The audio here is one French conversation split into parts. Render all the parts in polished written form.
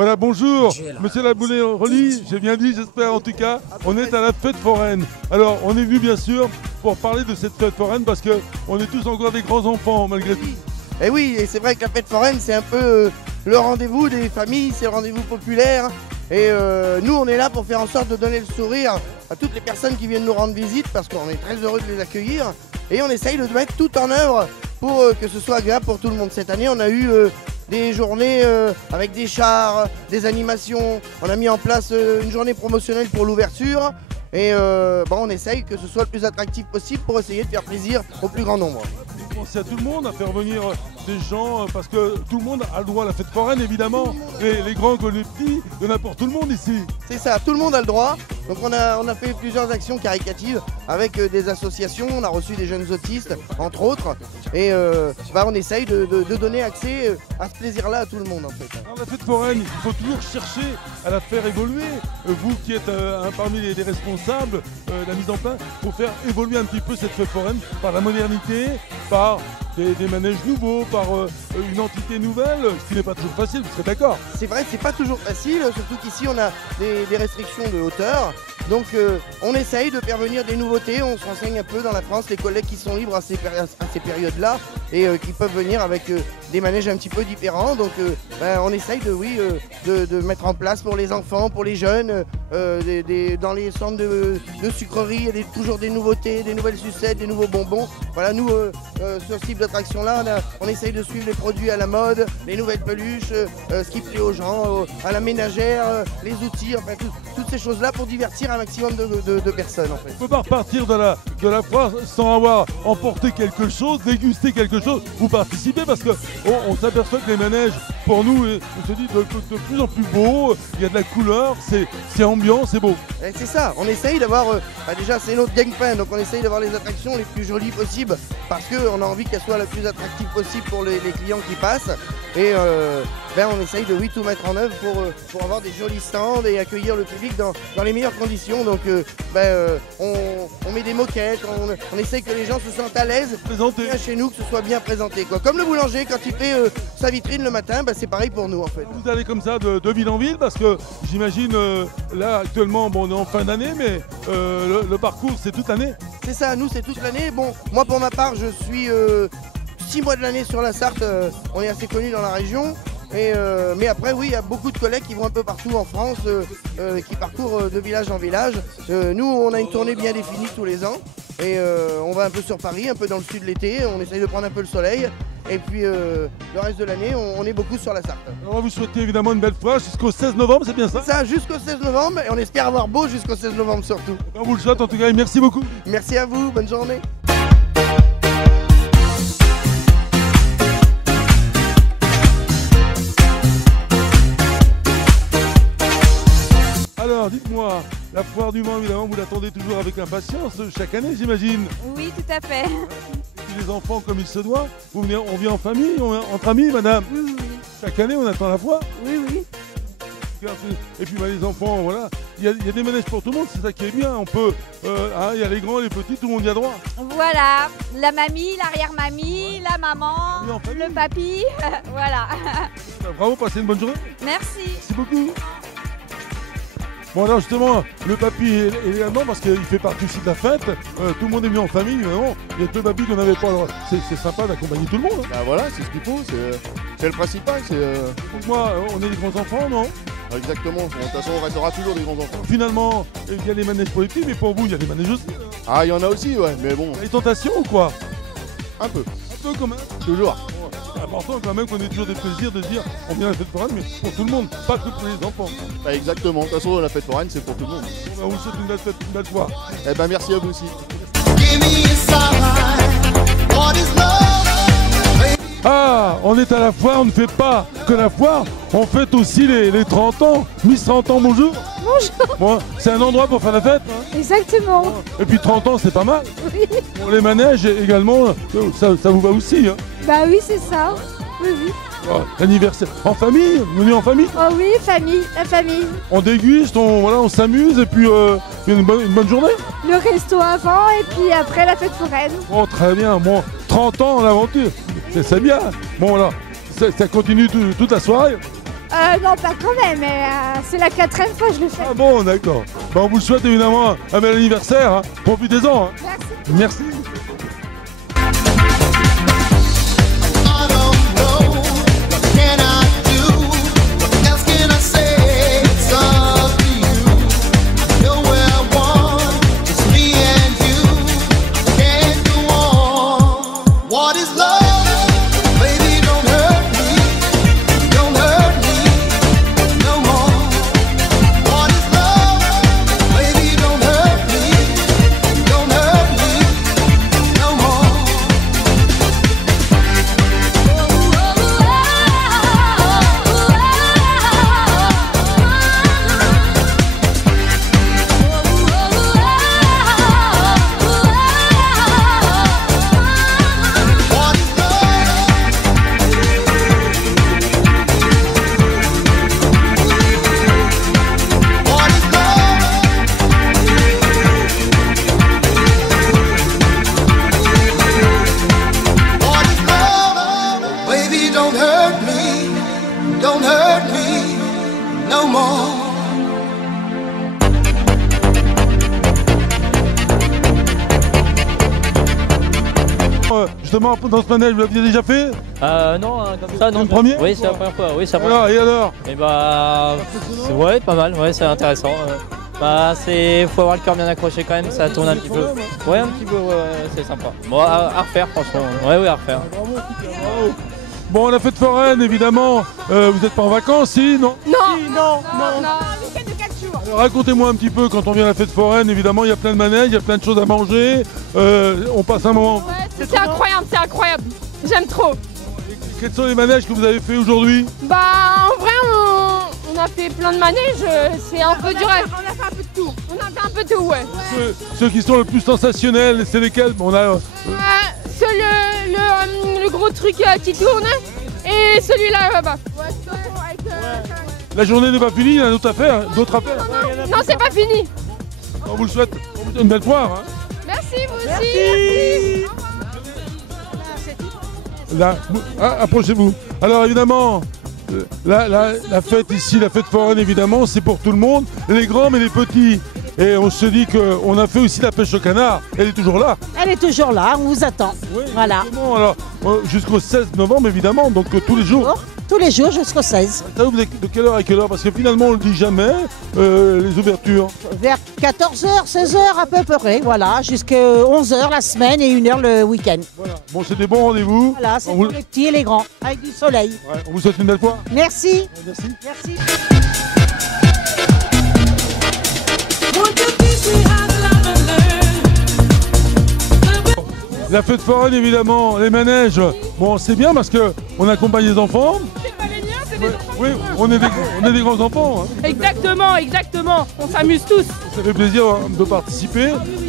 Voilà, bonjour, monsieur Laboulé-Roli, j'ai bien dit, j'espère en tout cas. On est à la fête foraine. Alors, on est venu bien sûr pour parler de cette fête foraine parce qu'on est tous encore des grands enfants malgré tout. Et oui, et c'est vrai que la fête foraine, c'est un peu le rendez-vous des familles, c'est le rendez-vous populaire. Et nous, on est là pour faire en sorte de donner le sourire à toutes les personnes qui viennent nous rendre visite parce qu'on est très heureux de les accueillir. Et on essaye de mettre tout en œuvre pour que ce soit agréable pour tout le monde. Cette année, on a eu des journées avec des chars, des animations. On a mis en place une journée promotionnelle pour l'ouverture. Et on essaye que ce soit le plus attractif possible pour essayer de faire plaisir au plus grand nombre. Pensez à tout le monde, à faire venir des gens, parce que tout le monde a le droit à la fête foraine évidemment, et les grands comme les petits, il y en a pour tout le monde ici. C'est ça, tout le monde a le droit. Donc on a fait plusieurs actions caricatives avec des associations, on a reçu des jeunes autistes entre autres, et on essaye de donner accès à ce plaisir-là à tout le monde en fait. Alors, la fête foraine, il faut toujours chercher à la faire évoluer. Vous qui êtes parmi les responsables de la mise en place, pour faire évoluer un petit peu cette fête foraine par la modernité, par des manèges nouveaux, par une entité nouvelle, ce qui n'est pas toujours facile, vous serez d'accord? C'est vrai, c'est pas toujours facile, surtout qu'ici on a des restrictions de hauteur. Donc on essaye de faire venir des nouveautés, on se renseigne un peu dans la France, les collègues qui sont libres à ces périodes-là et qui peuvent venir avec des manèges un petit peu différents. Donc on essaye de mettre en place pour les enfants, pour les jeunes, dans les centres de sucreries, il y a toujours des nouveautés, des nouvelles sucettes, des nouveaux bonbons. Voilà, nous, sur ce type d'attraction-là, on essaye de suivre les produits à la mode, les nouvelles peluches, ce qui plaît aux gens, à la ménagère, les outils, enfin toutes ces choses-là pour divertir un maximum de personnes en fait. On ne peut pas repartir de la foire sans avoir emporté quelque chose, dégusté quelque chose ou participer parce qu'on s'aperçoit que les manèges, pour nous, on se dit de plus en plus beau, il y a de la couleur, c'est ambiant, c'est beau. Et c'est ça, on essaye d'avoir, déjà c'est notre gagne-pain, donc on essaye d'avoir les attractions les plus jolies possibles parce qu'on a envie qu'elles soient la plus attractive possible pour les clients qui passent. Et on essaye de tout mettre en œuvre pour avoir des jolis stands et accueillir le public dans les meilleures conditions. Donc on met des moquettes, on essaye que les gens se sentent à l'aise chez nous, que ce soit bien présenté, quoi. Comme le boulanger quand il fait sa vitrine le matin, c'est pareil pour nous en fait. Vous allez comme ça de ville en ville parce que j'imagine là actuellement on est en fin d'année mais le parcours c'est toute l'année. C'est ça, nous c'est toute l'année. Bon, moi pour ma part je suis 6 mois de l'année sur la Sarthe, on est assez connu dans la région. Mais après oui, il y a beaucoup de collègues qui vont un peu partout en France, qui parcourent de village en village. Nous on a une tournée bien définie tous les ans et on va un peu sur Paris, un peu dans le sud l'été, on essaye de prendre un peu le soleil. Et puis le reste de l'année, on est beaucoup sur la Sarthe. On va vous souhaiter évidemment une belle foire jusqu'au 16 novembre, c'est bien ça? Ça, jusqu'au 16 novembre et on espère avoir beau jusqu'au 16 novembre surtout. On vous le souhaite en tout cas et merci beaucoup. Merci à vous, bonne journée. Alors dites-moi, la foire du Mans évidemment vous l'attendez toujours avec impatience chaque année j'imagine? Oui tout à fait. Et puis les enfants comme il se doit, on vient en famille, entre amis madame? Oui. Chaque année on attend la foire? Oui. Et puis les enfants, voilà, il y a des manèges pour tout le monde, c'est ça qui est bien, on peut, il y a les grands, les petits, tout le monde y a droit. Voilà, la mamie, l'arrière-mamie, la maman, le papy, voilà. Bravo, passez une bonne journée. Merci. Merci beaucoup. Bon alors justement, le papy est également parce qu'il fait partie aussi de la fête, tout le monde est venu en famille, vraiment. Il y a deux papys qu'on n'avait pas, c'est sympa d'accompagner tout le monde. Hein. Bah voilà, c'est ce qu'il faut, c'est le principal. Pour moi, on est des grands enfants, non? Exactement, de toute façon on restera toujours des grands enfants. Finalement, il y a les manèges pour les petits, mais pour vous, il y a les manèges aussi. Ah, il y en a aussi, ouais, mais bon. Les tentations ou quoi? Un peu. Un peu quand même. Toujours. C'est important quand même qu'on ait toujours des plaisirs de dire on vient à la fête foraine, mais pour tout le monde, pas que pour les enfants. Bah exactement, de toute façon la fête foraine c'est pour tout le monde. On vous souhaite une belle fête, une belle soirée. Eh ben merci à vous aussi. Ah, on est à la foire, on ne fait pas que la foire, on fête aussi les 30 ans. Miss 30 ans, bonjour. Bonjour. Bon, c'est un endroit pour faire la fête. Hein. Exactement. Et puis 30 ans, c'est pas mal. Oui. Pour les manèges également, ça vous va aussi. Hein. Bah oui, c'est ça. Oui. Oh, l'anniversaire. En famille? Vous venez en famille? Oh oui, famille, la famille. On déguste, on s'amuse et puis une bonne journée. Le resto avant et puis après la fête foraine. Oh très bien, bon, 30 ans en aventure, c'est bien. Bon voilà, ça continue toute la soirée. Non, pas quand même, mais c'est la 4e fois que je le fais. Ah bon, d'accord. Bah, on vous le souhaite évidemment un bel anniversaire. Hein. Profitez-en. Hein. Merci. Merci. Justement, dans ce manège, vous l'aviez déjà fait? Non, comme ça, non. C'est le premier? Oui, c'est la première fois. Oui, c'est la première Alors, et alors? Et bah, ouais, pas mal. Ouais, c'est intéressant. Bah, faut avoir le cœur bien accroché quand même. Ça tourne un petit peu. Ouais, un petit peu. Ouais, c'est sympa. Bon, à refaire, franchement. Ouais, à refaire. Bon, la fête foraine, évidemment. Vous n'êtes pas en vacances, si? Non. Non, week-end de 4 jours. Alors, racontez-moi un petit peu, quand on vient à la fête foraine, évidemment, il y a plein de manèges, il y a plein de choses à manger. On passe un moment. Ouais, c'est incroyable. J'aime trop. Quels sont les manèges que vous avez fait aujourd'hui? Bah, en vrai, on a fait plein de manèges. C'est un peu dur. On a fait un peu de tout. On a fait un peu de tout, ouais. Ceux qui sont le plus sensationnels, c'est lesquels? On a, C'est le gros truc qui tourne et celui-là là-bas. La journée n'est pas finie, il y a d'autres affaires. Non, c'est pas fini. On vous le souhaite une belle foire. Hein. Merci, vous aussi. Là, approchez-vous. Alors évidemment, la fête ici, la fête foraine évidemment, c'est pour tout le monde, les grands mais les petits. Et on se dit qu'on a fait aussi la pêche au canard. Elle est toujours là. Elle est toujours là, on vous attend. Oui, voilà. Alors, jusqu'au 16 novembre évidemment, donc tous les jours. Tous les jours jusqu'au 16. De quelle heure à quelle heure? Parce que finalement on ne le dit jamais, les ouvertures. Vers 14h, 16h à peu près, voilà, jusqu'à 11h la semaine et 1h le week-end. Voilà. Bon, c'est des bons rendez-vous. Voilà, c'est pour les petits et les grands, avec du soleil. Ouais, on vous souhaite une belle fois. Merci. Merci. Merci. La fête foraine évidemment, les manèges, bon c'est bien parce qu'on accompagne les enfants. C'est pas les miens, c'est des enfants. Oui, on est des grands enfants. Hein. Exactement, on s'amuse tous. Ça fait plaisir de participer.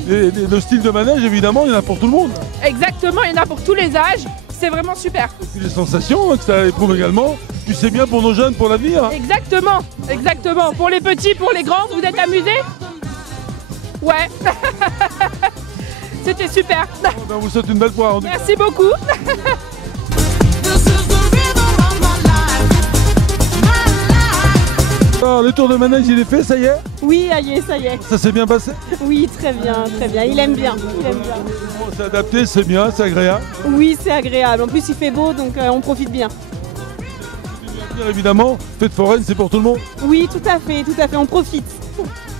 Et le style de manège évidemment, il y en a pour tout le monde. Exactement, il y en a pour tous les âges, c'est vraiment super. Et puis les sensations que ça éprouve également, puis c'est bien pour nos jeunes, pour l'avenir. Exactement, pour les petits, pour les grands, vous êtes amusés? Ouais. C'était super. On vous souhaite une belle foire. Merci beaucoup. Alors, le tour de manège, il est fait, ça y est? Oui, ça y est. Ça s'est bien passé? Oui, très bien. Il aime bien. Bon, c'est adapté, c'est bien, c'est agréable. Oui, c'est agréable. En plus, il fait beau, donc on profite bien. Évidemment, fête foraine, c'est pour tout le monde. Oui, tout à fait, on profite.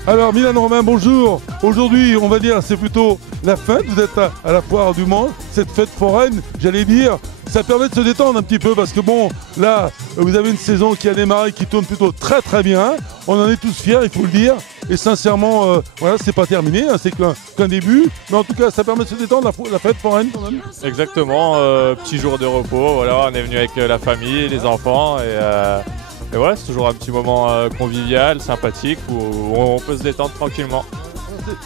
Alors Mylène Romain, bonjour. Aujourd'hui, on va dire, c'est plutôt la fête. Vous êtes à la foire du Mans. Cette fête foraine, j'allais dire, ça permet de se détendre un petit peu parce que bon, là, vous avez une saison qui a démarré, qui tourne plutôt très très bien. On en est tous fiers, il faut le dire. Et sincèrement, voilà, c'est pas terminé, hein, c'est qu'un début. Mais en tout cas, ça permet de se détendre, la fête foraine quand même. Exactement, petit jour de repos. Voilà, on est venu avec la famille, les enfants. Et voilà, c'est toujours un petit moment convivial, sympathique, où on peut se détendre tranquillement.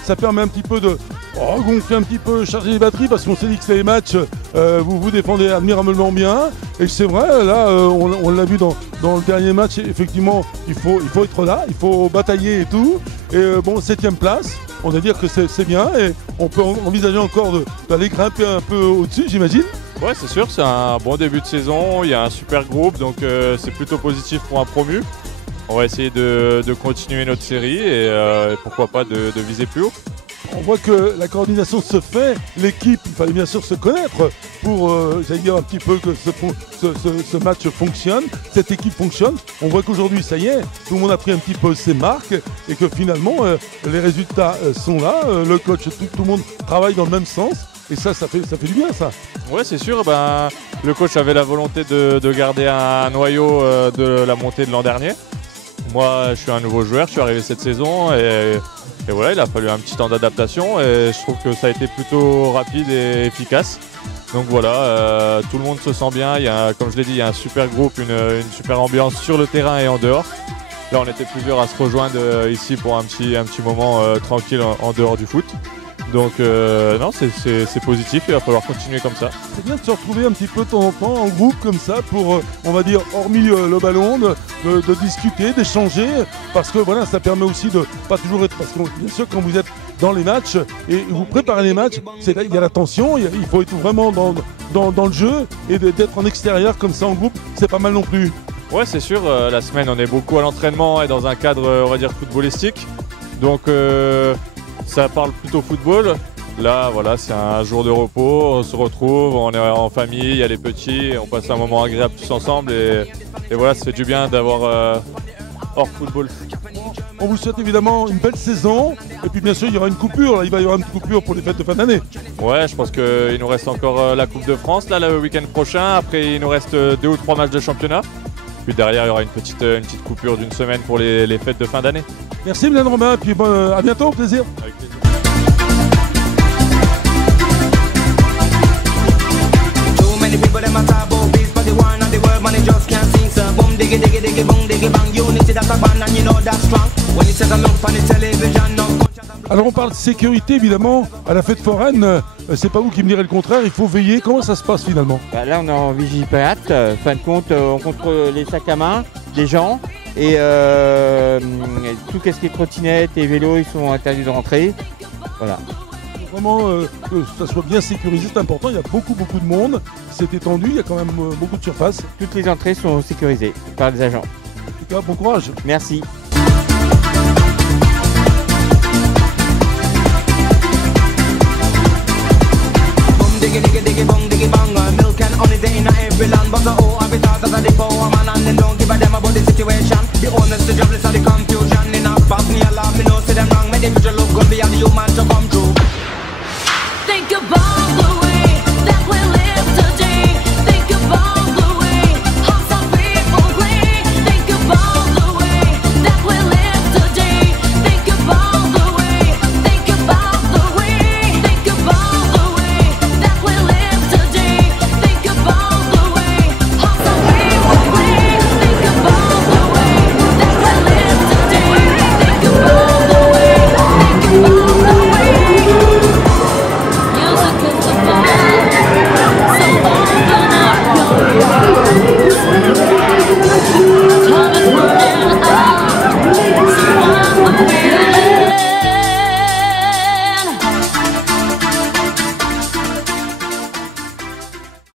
Ça permet un petit peu de gonfler un petit peu, charger les batteries, parce qu'on s'est dit que c'est les matchs, vous défendez admirablement bien. Et c'est vrai, là, on l'a vu dans le dernier match, effectivement, il faut être là, il faut batailler et tout. Et bon, 7ème place, on va dire que c'est bien, et on peut envisager encore d'aller grimper un peu au-dessus, j'imagine. Ouais, c'est sûr, c'est un bon début de saison, il y a un super groupe, donc c'est plutôt positif pour un promu. On va essayer de continuer notre série et pourquoi pas de viser plus haut. On voit que la coordination se fait, l'équipe, il fallait bien sûr se connaître pour, j'allais dire un petit peu que ce match fonctionne, cette équipe fonctionne. On voit qu'aujourd'hui, ça y est, tout le monde a pris un petit peu ses marques et que finalement, les résultats sont là, le coach, tout le monde travaille dans le même sens et ça fait du bien ça. Ouais, c'est sûr, le coach avait la volonté de garder un noyau de la montée de l'an dernier. Moi, je suis un nouveau joueur, je suis arrivé cette saison et voilà, il a fallu un petit temps d'adaptation et je trouve que ça a été plutôt rapide et efficace. Donc voilà, tout le monde se sent bien, comme je l'ai dit, il y a un super groupe, une super ambiance sur le terrain et en dehors. Là, on était plusieurs à se rejoindre ici pour un petit moment tranquille en dehors du foot. Donc non, c'est positif, il va falloir continuer comme ça. C'est bien de se retrouver un petit peu de temps en temps en groupe comme ça pour, on va dire, hormis le ballon, de discuter, d'échanger, parce que voilà, ça permet aussi de pas toujours être, parce que bien sûr quand vous êtes dans les matchs et vous préparez les matchs, il y a la tension, il faut être vraiment dans le jeu et d'être en extérieur comme ça en groupe, c'est pas mal non plus. Ouais, c'est sûr, la semaine on est beaucoup à l'entraînement et dans un cadre, on va dire, footballistique. Donc ça parle plutôt football. Là, voilà, c'est un jour de repos, on se retrouve, on est en famille, il y a les petits, on passe un moment agréable tous ensemble et voilà, ça fait du bien d'avoir hors football. On vous souhaite évidemment une belle saison et puis bien sûr il y aura une coupure, là, il va y avoir une coupure pour les fêtes de fin d'année. Ouais, je pense qu'il nous reste encore la Coupe de France là, le week-end prochain, après il nous reste 2 ou 3 matchs de championnat. Puis derrière, il y aura une petite coupure d'une semaine pour les fêtes de fin d'année. Merci Mylène Robin, et puis à bientôt, au plaisir. Avec plaisir. Alors on parle de sécurité évidemment, à la fête foraine, c'est pas vous qui me direz le contraire, il faut veiller, comment ça se passe finalement? Là on est en vigipirate, fin de compte on contrôle les sacs à main des gens et tout ce qui est trottinette et vélo ils sont interdits de rentrer, voilà. Vraiment que ça soit bien sécurisé, c'est important, il y a beaucoup de monde, c'est étendu, il y a quand même beaucoup de surface. Toutes les entrées sont sécurisées par les agents. En tout cas, bon courage. Merci. Diggy diggy diggy bong diggy bong, milk and honey they in every land. But the every thought that they for a man and they don't give a damn about the situation. The owners, the jobless, are the confused.